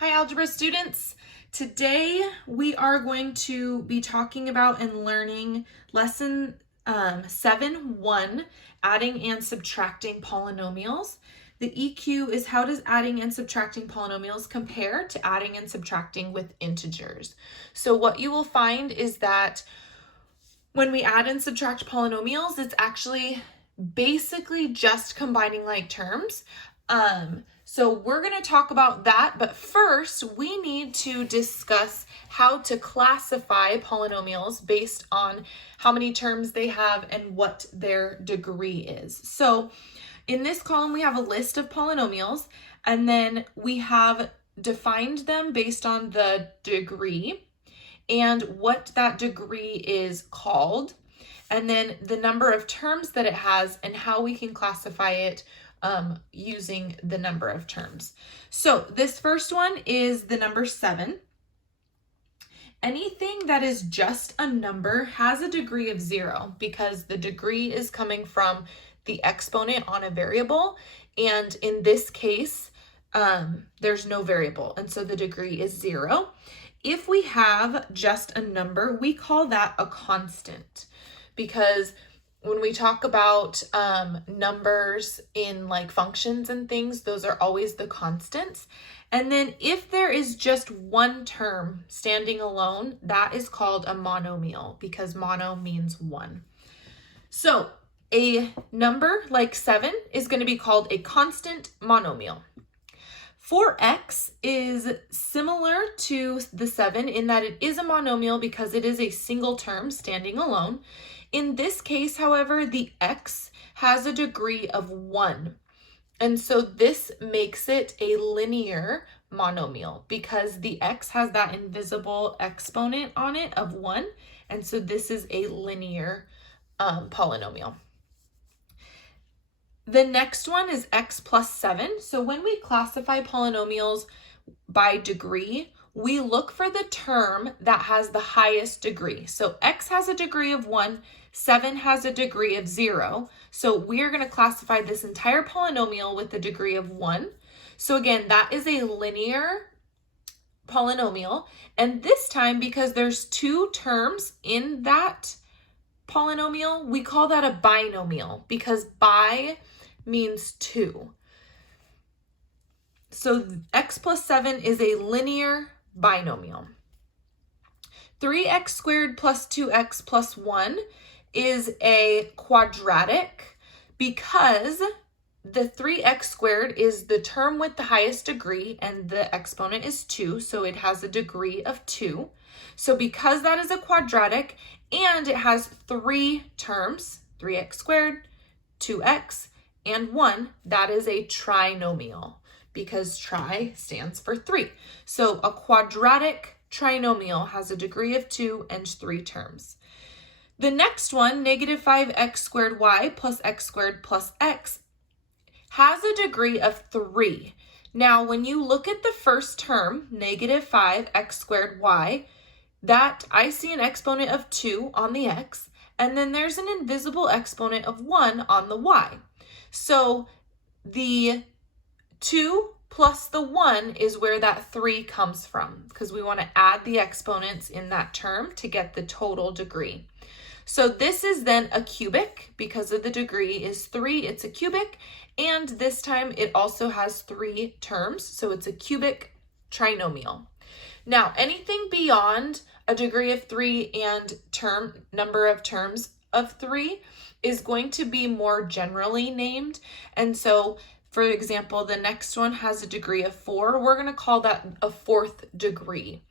Hi, algebra students. Today we are going to be talking about and learning lesson 7.1, adding and subtracting polynomials. The EQ is how does adding and subtracting polynomials compare to adding and subtracting with integers? So what you will find is that when we add and subtract polynomials, it's actually basically just combining like terms. So we're going to talk about that, but first we need to discuss how to classify polynomials based on how many terms they have and what their degree is. So in this column, we have a list of polynomials, and then we have defined them based on the degree and what that degree is called, and then the number of terms that it has and how we can classify it using the number of terms. So this first one is the number 7. Anything that is just a number has a degree of 0 because the degree is coming from the exponent on a variable, and in this case, there's no variable, and so the degree is 0. If we have just a number, we call that a constant, because when we talk about numbers in like functions and things, those are always the constants. And then if there is just one term standing alone, that is called a monomial, because mono means one. So a number like 7 is going to be called a constant monomial. 4x is similar to the 7 in that it is a monomial because it is a single term standing alone. In this case, however, the x has a degree of 1. And so this makes it a linear monomial because the x has that invisible exponent on it of 1. And so this is a linear polynomial. The next one is x plus 7. So when we classify polynomials by degree, we look for the term that has the highest degree. So x has a degree of 1, 7 has a degree of 0. So we are going to classify this entire polynomial with a degree of 1. So again, that is a linear polynomial. And this time, because there's two terms in that polynomial, we call that a binomial because bi means 2. So x plus 7 is a linear binomial. 3x squared plus 2x plus 1 is a quadratic because the 3x squared is the term with the highest degree and the exponent is 2, so it has a degree of 2. So because that is a quadratic and it has 3 terms, 3x squared, 2x, and 1, that is a trinomial because tri stands for 3. So a quadratic trinomial has a degree of 2 and 3 terms. The next one, negative 5x squared y plus x squared plus x, has a degree of 3. Now, when you look at the first term, negative 5x squared y, that I see an exponent of 2 on the x, and then there's an invisible exponent of 1 on the y. So the 2 plus the 1 is where that 3 comes from because we want to add the exponents in that term to get the total degree. So this is then a cubic because of the degree is 3, it's a cubic, and this time it also has 3 terms, so it's a cubic trinomial. Now, anything beyond a degree of 3 and number of terms of 3 is going to be more generally named. And so, for example, the next one has a degree of 4. We're going to call that a 4th degree.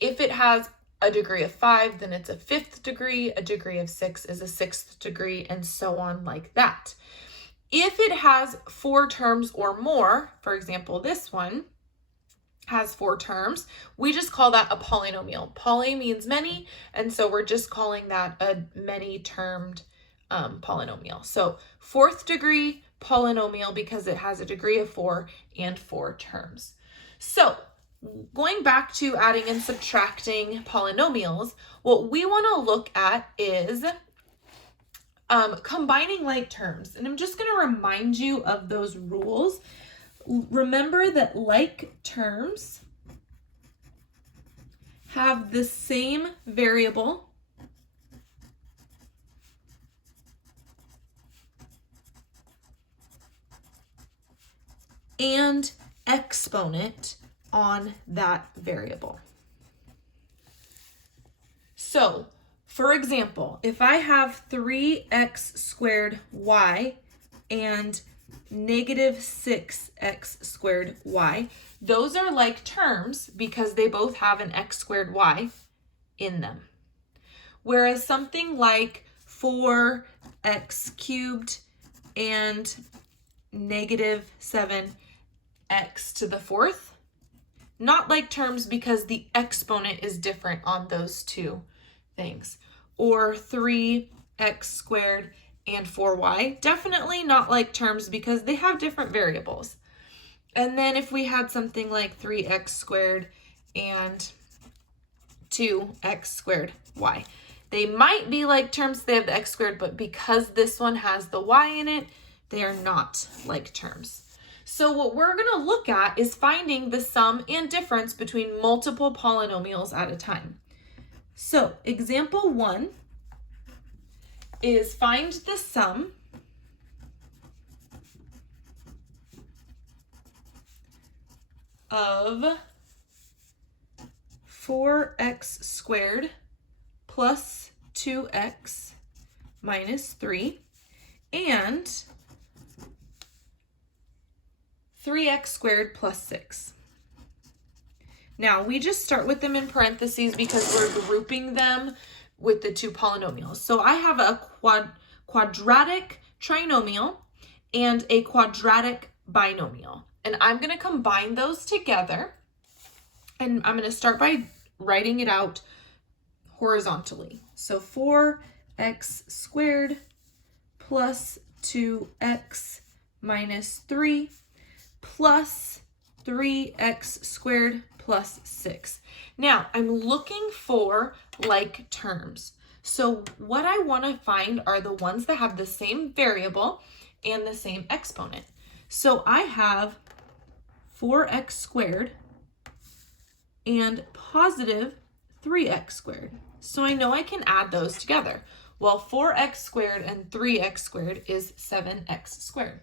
If it has a degree of 5, then it's a 5th degree. A degree of 6 is a 6th degree, and so on like that. If it has 4 terms or more, for example, this one has 4 terms, we just call that a polynomial. Poly means many, and so we're just calling that a many-termed polynomial. So 4th degree polynomial because it has a degree of 4 and 4 terms. So going back to adding and subtracting polynomials, what we want to look at is combining like terms. And I'm just going to remind you of those rules. Remember that like terms have the same variable and exponent on that variable. So, for example, if I have 3x squared y and negative 6x squared y, those are like terms because they both have an x squared y in them. Whereas something like 4x cubed and negative 7x to the fourth, not like terms because the exponent is different on those two things. Or 3x squared and 4y, definitely not like terms because they have different variables. And then if we had something like 3x squared and 2x squared y, they might be like terms, they have the x squared, but because this one has the y in it, they are not like terms. So what we're going to look at is finding the sum and difference between multiple polynomials at a time. So example 1 is find the sum of 4x squared plus 2x minus 3 and 3x squared plus 6. Now, we just start with them in parentheses because we're grouping them with the two polynomials. So I have a quadratic trinomial and a quadratic binomial. And I'm going to combine those together. And I'm going to start by writing it out horizontally. So 4x squared plus 2x minus 3 plus 3x squared plus 6. Now, I'm looking for like terms. So what I want to find are the ones that have the same variable and the same exponent. So I have 4x squared and positive 3x squared. So I know I can add those together. Well, 4x squared and 3x squared is 7x squared.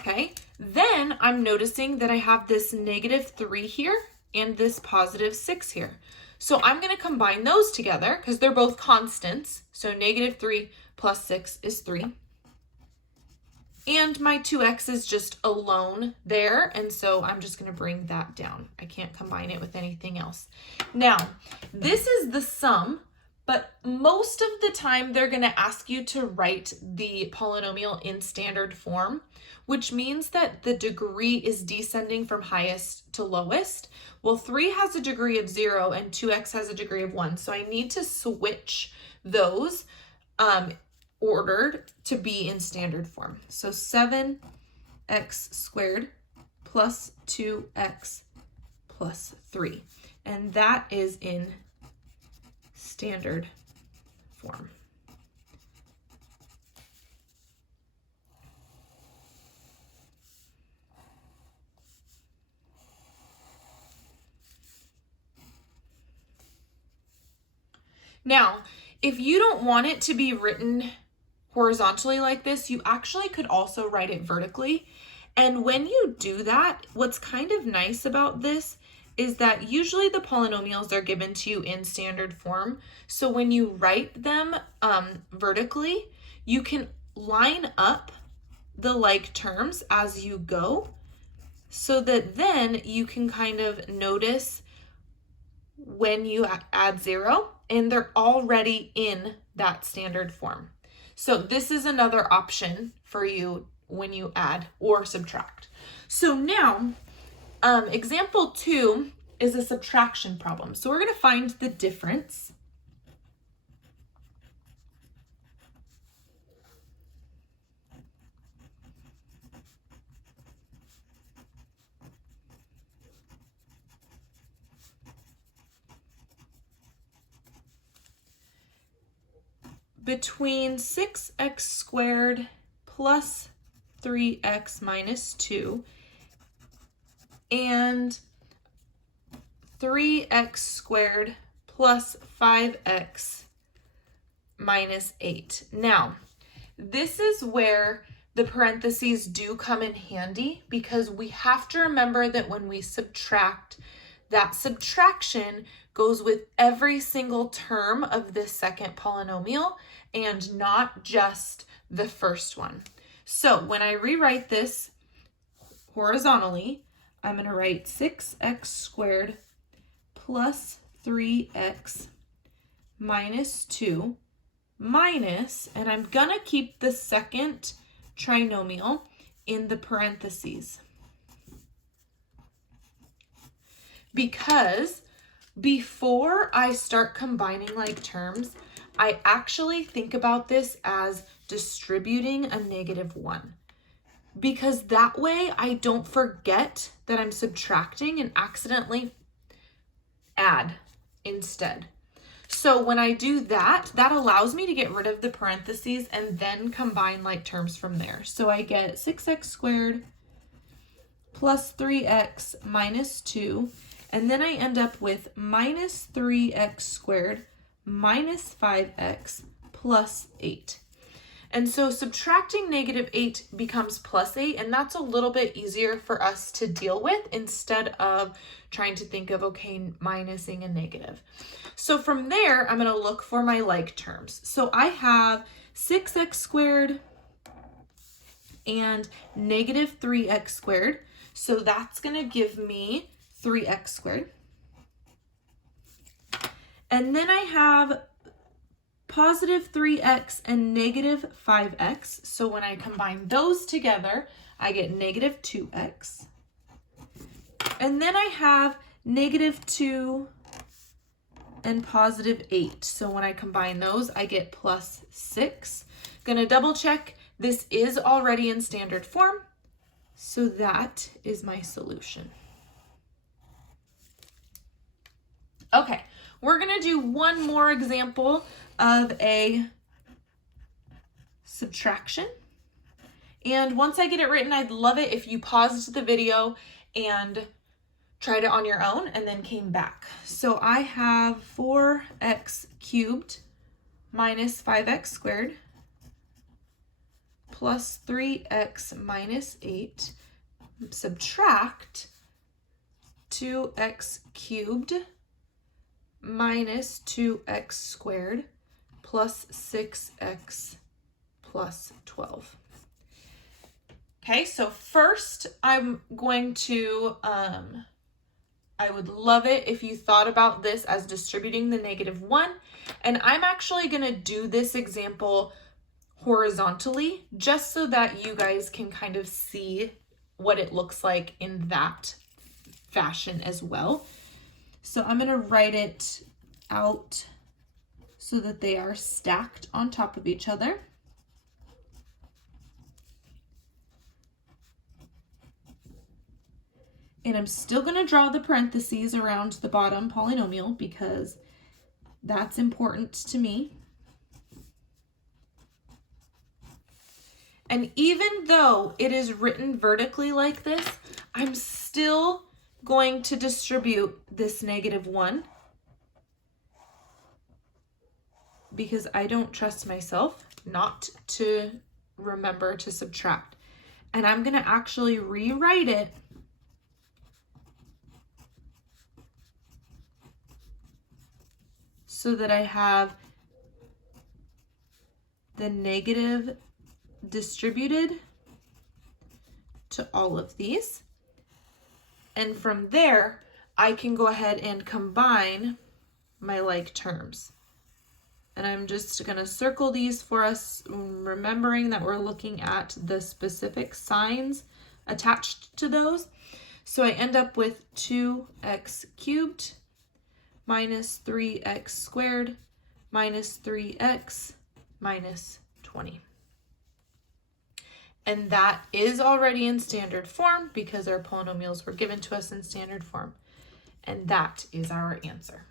Okay, then I'm noticing that I have this negative 3 here and this positive 6 here. So I'm going to combine those together because they're both constants. So negative 3 plus 6 is 3. And my 2x is just alone there, and so I'm just going to bring that down. I can't combine it with anything else. Now, this is the sum, but most of the time they're going to ask you to write the polynomial in standard form, which means that the degree is descending from highest to lowest. Well, 3 has a degree of 0 and 2x has a degree of 1, so I need to switch those ordered to be in standard form. So 7x squared plus 2x plus 3. And that is in standard form. Now, if you don't want it to be written horizontally like this, you actually could also write it vertically. And when you do that, what's kind of nice about this is that usually the polynomials are given to you in standard form. So when you write them vertically, you can line up the like terms as you go so that then you can kind of notice when you add 0 and they're already in that standard form. So this is another option for you when you add or subtract. So now, example 2 is a subtraction problem. So we're going to find the difference between 6x squared plus 3x minus 2 and 3x squared plus 5x minus 8. Now, this is where the parentheses do come in handy, because we have to remember that when we subtract, that subtraction goes with every single term of this second polynomial and not just the first one. So when I rewrite this horizontally, I'm going to write 6x squared plus 3x minus 2 minus, and I'm going to keep the second trinomial in the parentheses, because before I start combining like terms, I actually think about this as distributing a -1, because that way I don't forget that I'm subtracting and accidentally add instead. So when I do that, that allows me to get rid of the parentheses and then combine like terms from there. So I get 6x squared plus 3x minus 2, and then I end up with minus 3x squared minus 5x plus 8. And so subtracting -8 becomes +8, and that's a little bit easier for us to deal with instead of trying to think of, okay, minusing a negative. So from there, I'm going to look for my like terms. So I have 6x squared and -3x squared. So that's going to give me 3x squared. And then I have positive 3x and negative 5x. So when I combine those together, I get negative 2x. And then I have negative 2 and positive 8. So when I combine those, I get plus 6. Gonna double check. This is already in standard form. So that is my solution. Okay, we're gonna do one more example of a subtraction. And once I get it written, I'd love it if you paused the video and tried it on your own and then came back. So I have 4x cubed minus 5x squared plus 3x minus 8 subtract 2x cubed minus 2x squared plus 6x plus 12. Okay, so first I'm going to, I would love it if you thought about this as distributing the -1, and I'm actually going to do this example horizontally just so that you guys can kind of see what it looks like in that fashion as well. So I'm going to write it out so that they are stacked on top of each other. And I'm still going to draw the parentheses around the bottom polynomial because that's important to me. And even though it is written vertically like this, I'm still going to distribute this -1 because I don't trust myself not to remember to subtract. And I'm going to actually rewrite it so that I have the negative distributed to all of these. And from there, I can go ahead and combine my like terms. And I'm just going to circle these for us, remembering that we're looking at the specific signs attached to those. So I end up with 2x cubed minus 3x squared minus 3x minus 20. And that is already in standard form because our polynomials were given to us in standard form. And that is our answer.